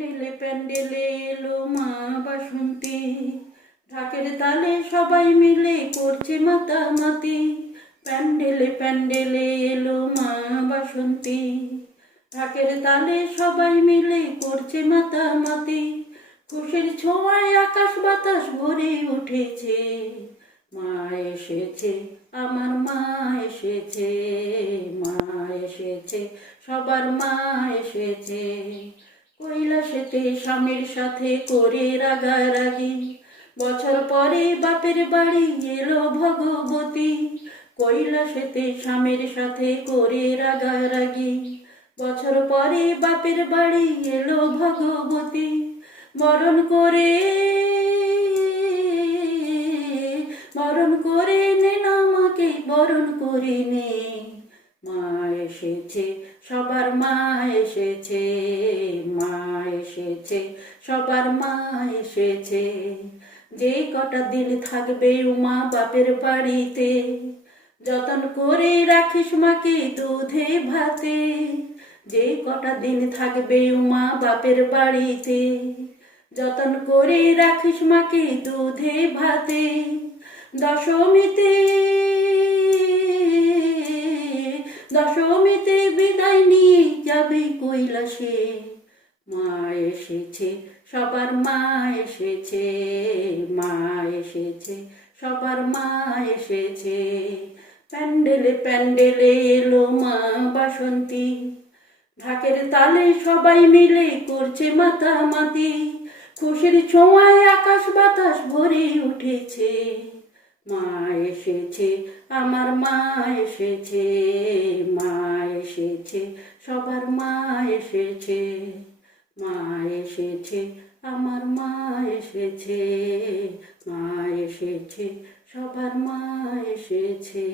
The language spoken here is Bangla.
প্যান্ডেলে প্যান্ডেলে এলো মা বাসন্তী, ঢাকের তালে সবাই মিলে করছে মাতামাতি। প্যান্ডেলে প্যান্ডেলে এলো মা বাসন্তী, ঢাকের তালে সবাই মিলে করছে মাতামাতি। খুশির ছোঁয়ায় আকাশ বাতাস ভরে উঠেছে, মা এসেছে, আমার মা এসেছে, মা এসেছে, সবার মা এসেছে। কৈলাসেতে স্বামীর সাথে করে রাগারাগি, বছর পরে বাপের বাড়ি এলো ভগবতী। কৈলাসেতে স্বামীর সাথে করে রাগারাগি, বছর পরে বাপের বাড়ি এলো ভগবতী। বরণ করে নে না মাকে, বরণ করে নে। মা এসেছে, সবার মা এসেছে, মা এসেছে, সবার মা এসেছে। যে কটা দিন থাকবে উমা বাপের বাড়িতে, যতন করে রাখিস মাকে দুধে ভাতে। যে কটা দিন থাকবে উমা বাপের বাড়িতে, যতন করে রাখিস মাকে দুধে ভাতে। দশমীতে বিদায় নিয়ে যাবে কৈলাসে। মা এসেছে, সবার মা এসেছে, মা এসেছে, সবার মা এসেছে। প্যান্ডেলে প্যান্ডেলে এলো মা বাসন্তী, ঢাকের তালে সবাই মিলে করছে মাতামাতি। খুশির ছোঁয়ায় আকাশ বাতাস ভরে উঠেছে, মা এসেছে, আমার মা এসেছে, মা এসেছে, সবার মা এসেছে। মা এসেছে, আমার মা এসেছে, মা এসেছে, সবার মা এসেছে।